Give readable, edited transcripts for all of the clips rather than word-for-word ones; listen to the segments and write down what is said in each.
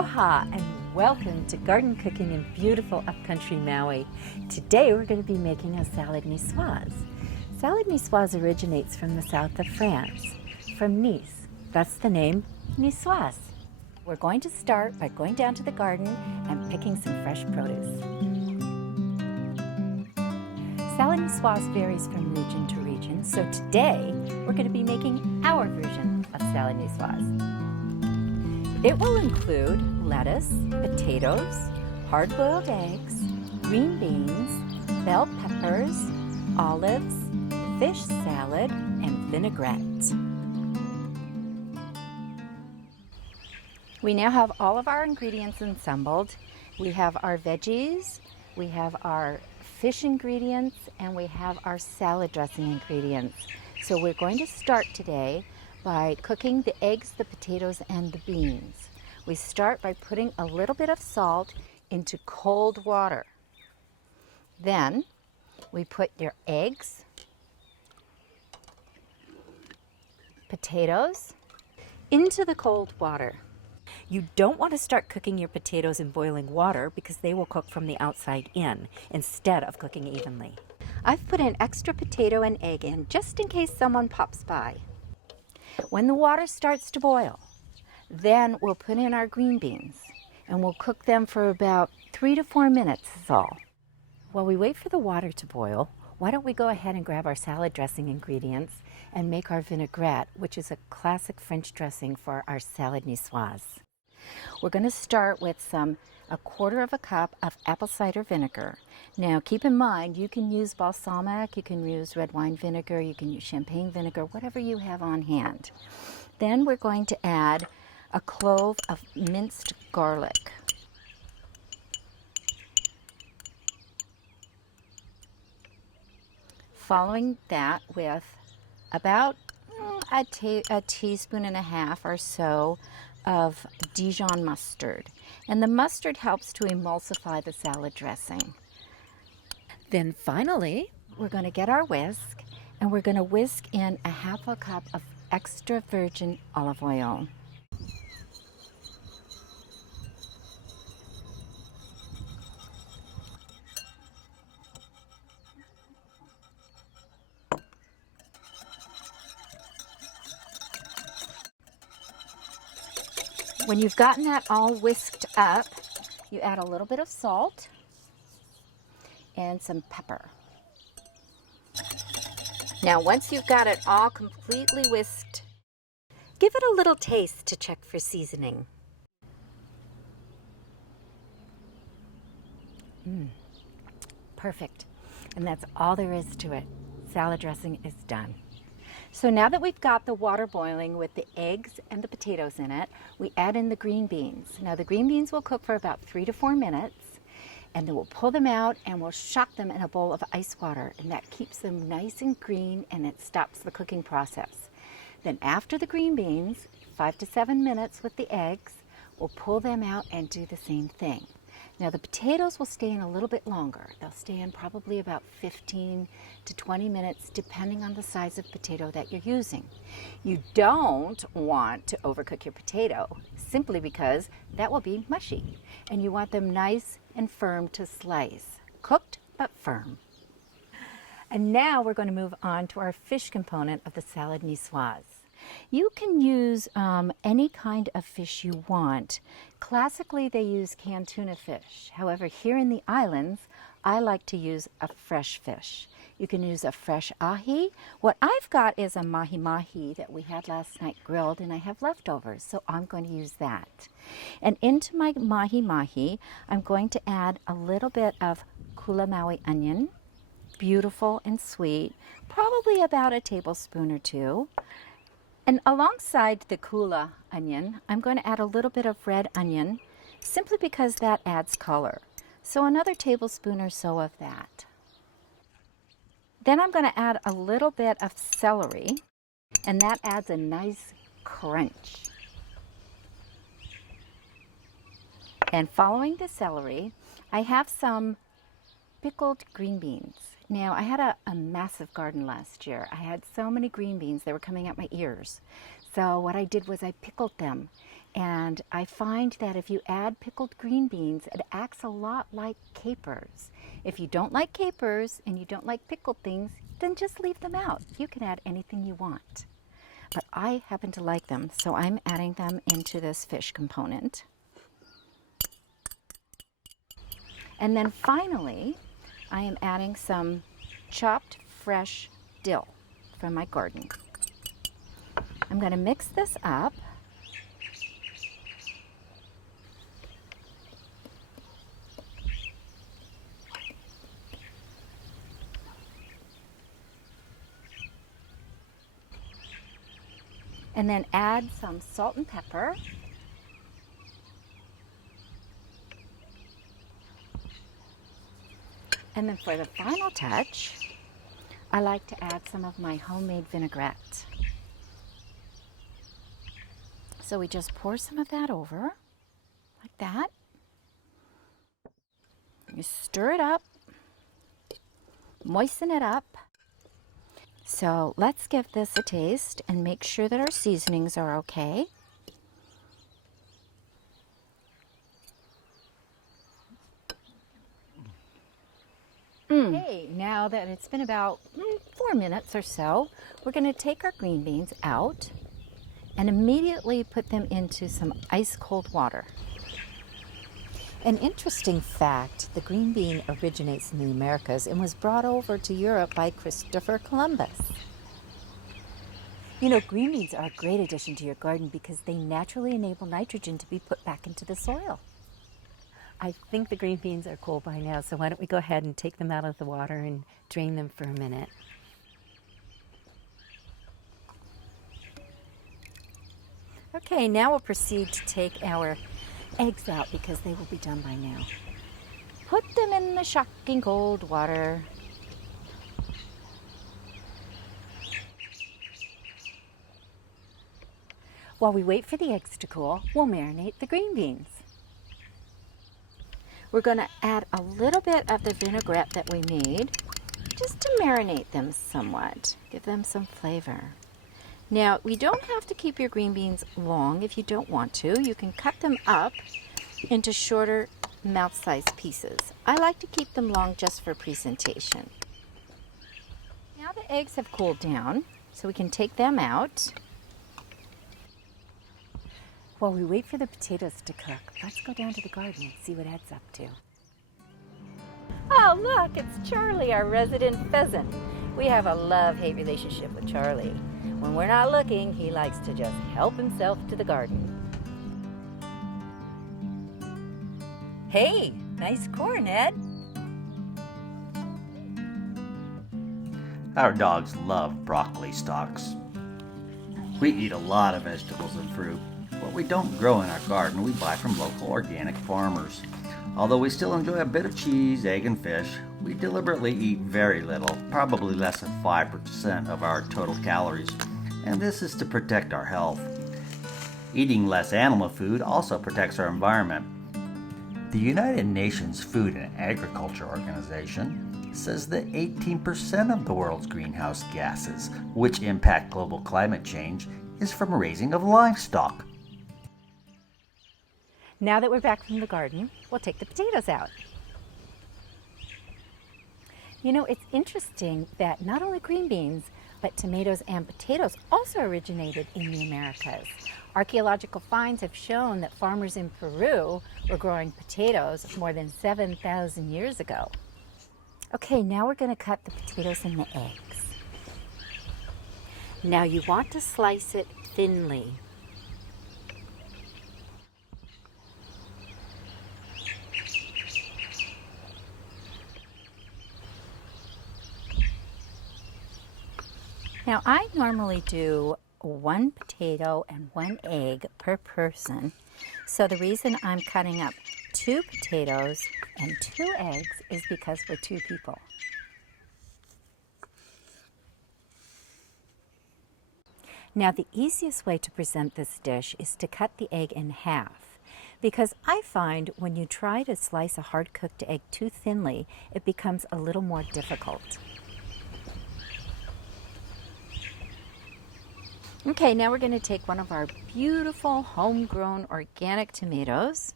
Aloha and welcome to Garden Cooking in beautiful upcountry Maui. Today we're going to be making a salad niçoise. Salad niçoise originates from the south of France, from Nice. That's the name, Nicoise. We're going to start by going down to the garden and picking some fresh produce. Salad niçoise varies from region to region, so today we're going to be making our version of salad niçoise. It will include lettuce, potatoes, hard-boiled eggs, green beans, bell peppers, olives, fish salad, and vinaigrette. We now have all of our ingredients assembled. We have our veggies, we have our fish ingredients, and we have our salad dressing ingredients. So we're going to start today by cooking the eggs, the potatoes, and the beans. We start by putting a little bit of salt into cold water. Then we put your eggs, potatoes into the cold water. You don't want to start cooking your potatoes in boiling water because they will cook from the outside in instead of cooking evenly. I've put an extra potato and egg in just in case someone pops by. When the water starts to boil, then we'll put in our green beans and we'll cook them for about 3 to 4 minutes is all. While we wait for the water to boil, why don't we go ahead and grab our salad dressing ingredients and make our vinaigrette, which is a classic French dressing for our salad niçoise. We're going to start with a quarter of a cup of apple cider vinegar. Now keep in mind, you can use balsamic, you can use red wine vinegar, you can use champagne vinegar, whatever you have on hand. Then we're going to add a clove of minced garlic. Following that with about a teaspoon and a half or so of Dijon mustard. And the mustard helps to emulsify the salad dressing. Then finally, we're going to get our whisk and we're going to whisk in a half a cup of extra virgin olive oil. When you've gotten that all whisked up, you add a little bit of salt and some pepper. Now, once you've got it all completely whisked, give it a little taste to check for seasoning. Perfect. And that's all there is to it. Salad dressing is done. So now that we've got the water boiling with the eggs and the potatoes in it, we add in the green beans. Now the green beans will cook for about 3 to 4 minutes, and then we'll pull them out and we'll shock them in a bowl of ice water, and that keeps them nice and green and it stops the cooking process. Then after the green beans, 5 to 7 minutes with the eggs, we'll pull them out and do the same thing. Now the potatoes will stay in a little bit longer. They'll stay in probably about 15 to 20 minutes depending on the size of potato that you're using. You don't want to overcook your potato simply because that will be mushy, and you want them nice and firm to slice. Cooked but firm. And now we're going to move on to our fish component of the salad niçoise. You can use any kind of fish you want. Classically, they use canned tuna fish. However, here in the islands, I like to use a fresh fish. You can use a fresh ahi. What I've got is a mahi-mahi that we had last night grilled, and I have leftovers, so I'm going to use that. And into my mahi-mahi, I'm going to add a little bit of kula Maui onion, beautiful and sweet, probably about a tablespoon or 2. And alongside the kula onion, I'm going to add a little bit of red onion, simply because that adds color. So another tablespoon or so of that. Then I'm going to add a little bit of celery, and that adds a nice crunch. And following the celery, I have some pickled green beans. Now, I had a massive garden last year. I had so many green beans, they were coming out my ears. So what I did was I pickled them, And I find that if you add pickled green beans, it acts a lot like capers. If you don't like capers and you don't like pickled things, then just leave them out. You can add anything you want. But I happen to like them, so I'm adding them into this fish component. And then finally, I am adding some chopped fresh dill from my garden. I'm going to mix this up. And then add some salt and pepper. And then for the final touch, I like to add some of my homemade vinaigrette. So we just pour some of that over, like that. You stir it up, moisten it up. So let's give this a taste and make sure that our seasonings are okay. Okay, now that it's been about 4 minutes or so, we're going to take our green beans out and immediately put them into some ice cold water. An interesting fact, the green bean originates in the Americas and was brought over to Europe by Christopher Columbus. You know, green beans are a great addition to your garden because they naturally enable nitrogen to be put back into the soil. I think the green beans are cool by now, so why don't we go ahead and take them out of the water and drain them for a minute. Okay, now we'll proceed to take our eggs out because they will be done by now. Put them in the shocking cold water. While we wait for the eggs to cool, we'll marinate the green beans. We're going to add a little bit of the vinaigrette that we made just to marinate them somewhat, give them some flavor. Now, we don't have to keep your green beans long if you don't want to. You can cut them up into shorter mouth-sized pieces. I like to keep them long just for presentation. Now the eggs have cooled down, so we can take them out. While we wait for the potatoes to cook, let's go down to the garden and see what Ed's up to. Oh, look, it's Charlie, our resident pheasant. We have a love-hate relationship with Charlie. When we're not looking, he likes to just help himself to the garden. Hey, nice corn, Ed. Our dogs love broccoli stalks. We eat a lot of vegetables and fruit. What we don't grow in our garden, we buy from local organic farmers. Although we still enjoy a bit of cheese, egg, and fish, we deliberately eat very little, probably less than 5% of our total calories, and this is to protect our health. Eating less animal food also protects our environment. The United Nations Food and Agriculture Organization says that 18% of the world's greenhouse gases, which impact global climate change, is from raising of livestock. Now that we're back from the garden, we'll take the potatoes out. You know, it's interesting that not only green beans, but tomatoes and potatoes also originated in the Americas. Archaeological finds have shown that farmers in Peru were growing potatoes more than 7,000 years ago. Okay, now we're going to cut the potatoes and the eggs. Now you want to slice it thinly. Now, I normally do 1 potato and 1 egg per person. So the reason I'm cutting up 2 potatoes and 2 eggs is because we're 2 people. Now, the easiest way to present this dish is to cut the egg in half, because I find when you try to slice a hard-cooked egg too thinly, it becomes a little more difficult. Okay, now we're going to take one of our beautiful homegrown organic tomatoes.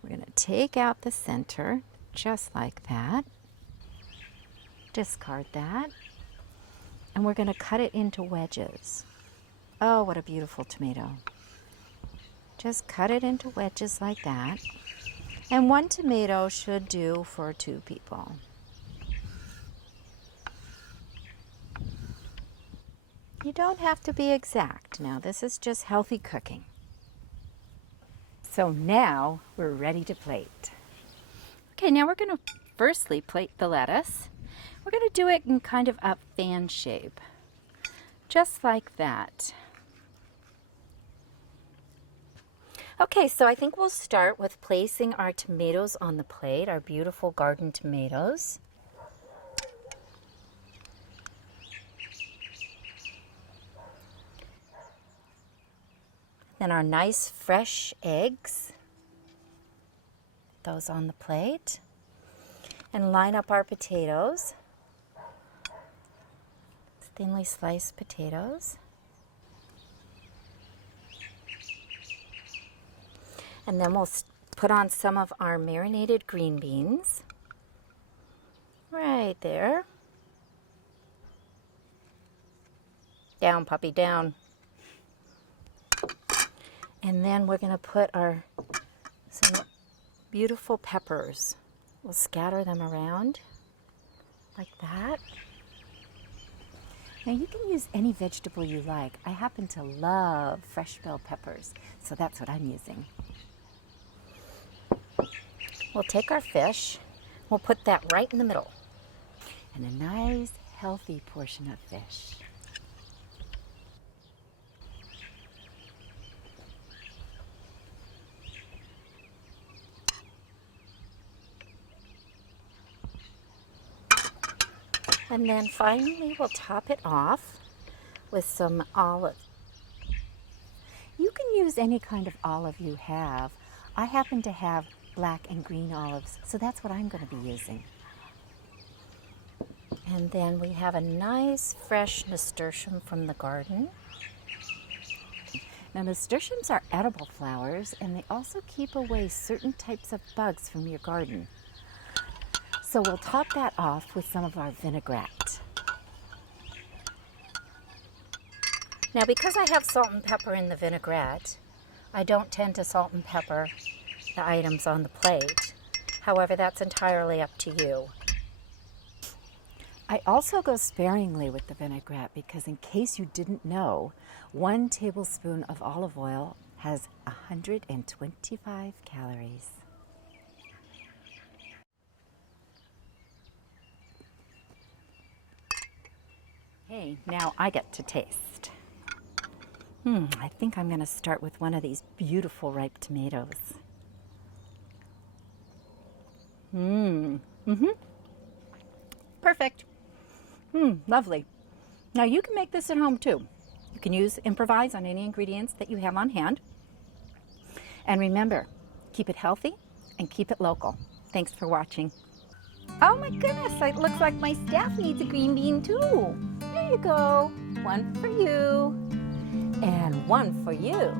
We're going to take out the center just like that. Discard that. And we're going to cut it into wedges. Oh, what a beautiful tomato. Just cut it into wedges like that. And one tomato should do for 2 people. You don't have to be exact. Now, this is just healthy cooking. So now we're ready to plate. Okay, now we're going to firstly plate the lettuce. We're going to do it in kind of a fan shape, just like that. Okay, so I think we'll start with placing our tomatoes on the plate, our beautiful garden tomatoes. Then our nice fresh eggs, those on the plate, and line up our potatoes, thinly sliced potatoes. And then we'll put on some of our marinated green beans, right there. Down, puppy, down. And then we're going to put some beautiful peppers. We'll scatter them around like that. Now you can use any vegetable you like. I happen to love fresh bell peppers, so that's what I'm using. We'll take our fish, we'll put that right in the middle. And a nice, healthy portion of fish. And then finally we'll top it off with some olive. You can use any kind of olive you have. I happen to have black and green olives, so that's what I'm going to be using. And then we have a nice fresh nasturtium from the garden. Now nasturtiums are edible flowers, and they also keep away certain types of bugs from your garden. So we'll top that off with some of our vinaigrette. Now because I have salt and pepper in the vinaigrette, I don't tend to salt and pepper the items on the plate. However, that's entirely up to you. I also go sparingly with the vinaigrette because in case you didn't know, 1 tablespoon of olive oil has 125 calories. Hey, now I get to taste. I think I'm going to start with one of these beautiful ripe tomatoes. Perfect. Lovely. Now you can make this at home too. You can improvise on any ingredients that you have on hand. And remember, keep it healthy and keep it local. Thanks for watching. Oh my goodness, it looks like my staff needs a green bean too. There you go. 1 for you and 1 for you.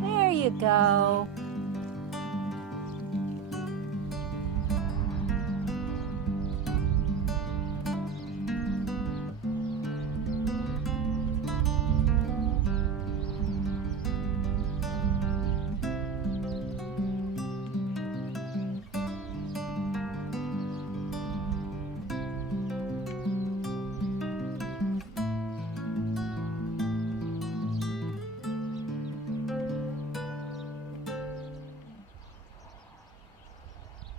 There you go.